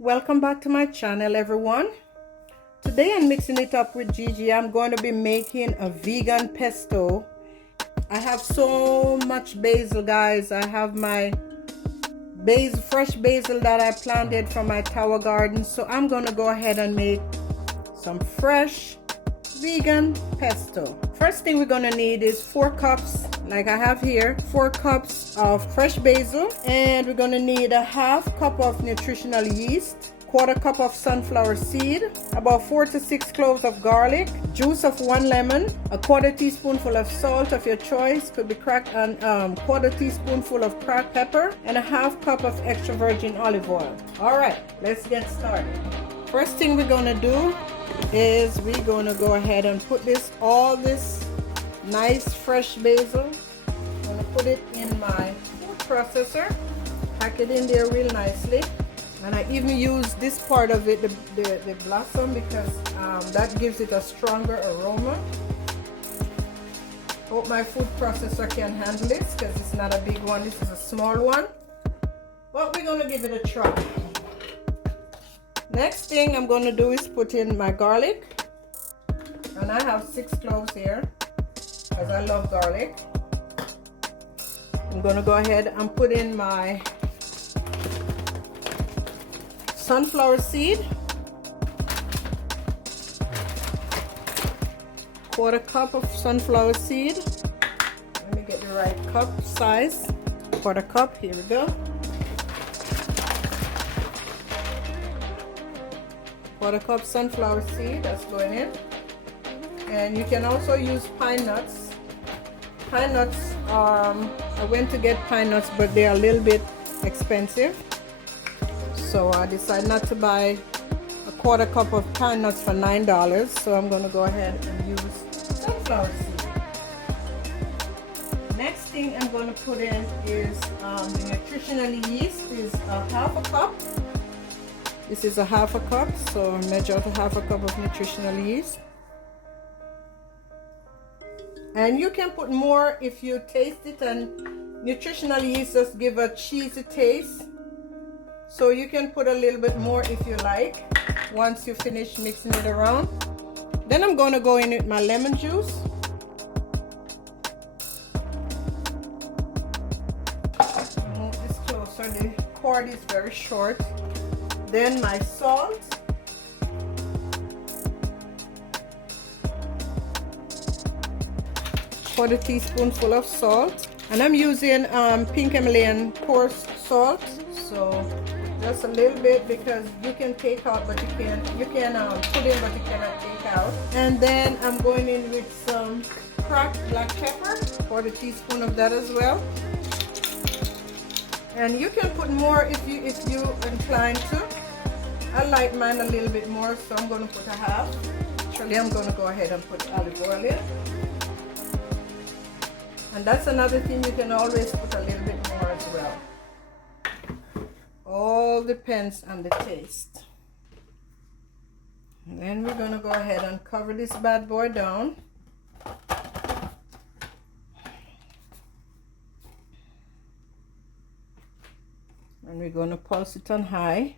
Welcome back to my channel, everyone. Today I'm mixing it up with Gigi. I'm going to be making a vegan pesto. I have so much basil, guys. I have my fresh basil that I planted from my tower garden. So I'm going to go ahead and make some fresh vegan pesto. First thing we're going to need is 4 cups, like I have here, 4 cups of fresh basil, and we're going to need a half cup of nutritional yeast, 1/4 cup of sunflower seed, about 4 to 6 cloves of garlic, juice of 1 lemon, a 1/4 teaspoonful of salt of your choice, could be cracked, and 1/4 teaspoonful of cracked pepper, and a half cup of extra virgin olive oil. All right, let's get started. First thing we're going to do is we're going to go ahead and put all this nice fresh basil. I'm going to put it in my food processor, pack it in there real nicely, and I even use this part of it, the blossom, because that gives it a stronger aroma. Hope my food processor can handle this because it's not a big one, this is a small one, but we're going to give it a try. Next thing I'm going to do is put in my garlic, and I have 6 cloves here because I love garlic. I'm going to go ahead and put in my sunflower seed, 1/4 cup of sunflower seed. Let me get the right cup size. 1/4 cup, here we go. 1/4 cup sunflower seed, that's going in. And you can also use pine nuts. Pine nuts, I went to get pine nuts, but they are a little bit expensive. So I decided not to buy a 1/4 cup of pine nuts for $9. So I'm going to go ahead and use sunflower seed. Next thing I'm going to put in is the nutritional yeast is a 1/2 cup. This is a 1/2 cup, so measure out a 1/2 cup of nutritional yeast. And you can put more if you taste it, and nutritional yeast just give a cheesy taste. So you can put a little bit more if you like once you finish mixing it around. Then I'm going to go in with my lemon juice. Move this closer, the cord is very short. Then my salt, ¼ teaspoonful of salt, and I'm using pink Himalayan coarse salt, so just a little bit because you can take out, but you can put in, but you cannot take out. And then I'm going in with some cracked black pepper, ¼ teaspoon of that as well. And you can put more if you inclined to. I like mine a little bit more, so I'm going to put a half. Actually, I'm going to go ahead and put olive oil in. And that's another thing, you can always put a little bit more as well. All depends on the taste. And then we're going to go ahead and cover this bad boy down. And we're going to pulse it on high.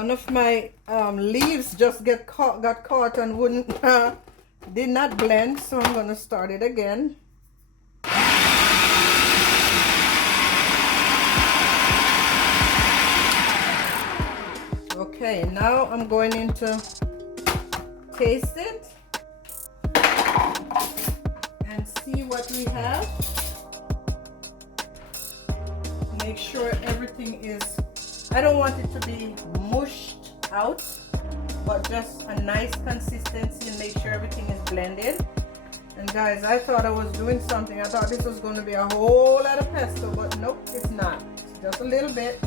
One of my leaves just got caught and did not blend, so I'm going to start it again. Okay, now I'm going into taste it and see what we have. Make sure everything is, I don't want it to be mushed out, but just a nice consistency, and make sure everything is blended. And guys, I thought I was doing something. I thought this was going to be a whole lot of pesto, but nope, it's not. It's just a little bit.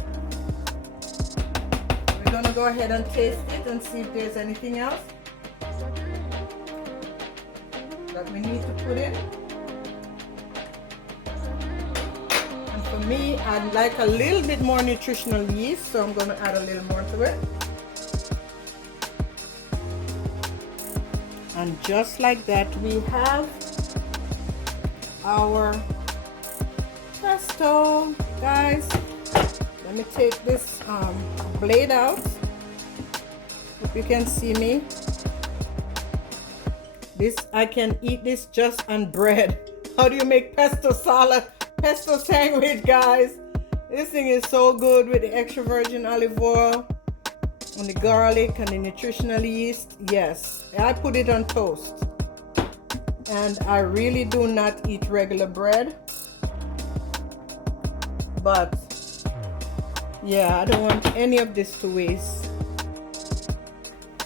We're going to go ahead and taste it and see if there's anything else that we need to put in. For me, I'd like a little bit more nutritional yeast, so I'm going to add a little more to it. And just like that, we have our pesto, guys. Let me take this blade out. Hope you can see me. This, I can eat this just on bread. How do you make pesto salad, pesto sandwich, guys? This thing is so good with the extra virgin olive oil and the garlic and the nutritional yeast. Yes, I put it on toast. And I really do not eat regular bread. But yeah, I don't want any of this to waste.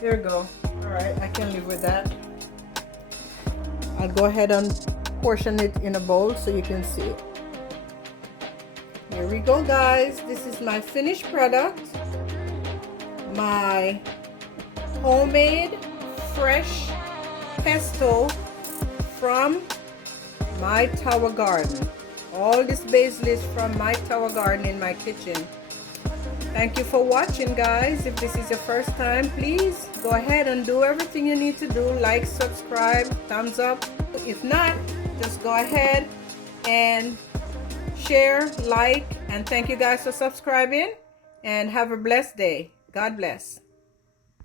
There we go. All right, I can live with that. I'll go ahead and portion it in a bowl so you can see it. Here we go, guys. This is my finished product. My homemade fresh pesto from my tower garden. All this basil is from my tower garden in my kitchen. Thank you for watching, guys. If this is your first time, please go ahead and do everything you need to do. Like, subscribe, thumbs up. If not, just go ahead and share, like, and thank you guys for subscribing, and have a blessed day. God bless.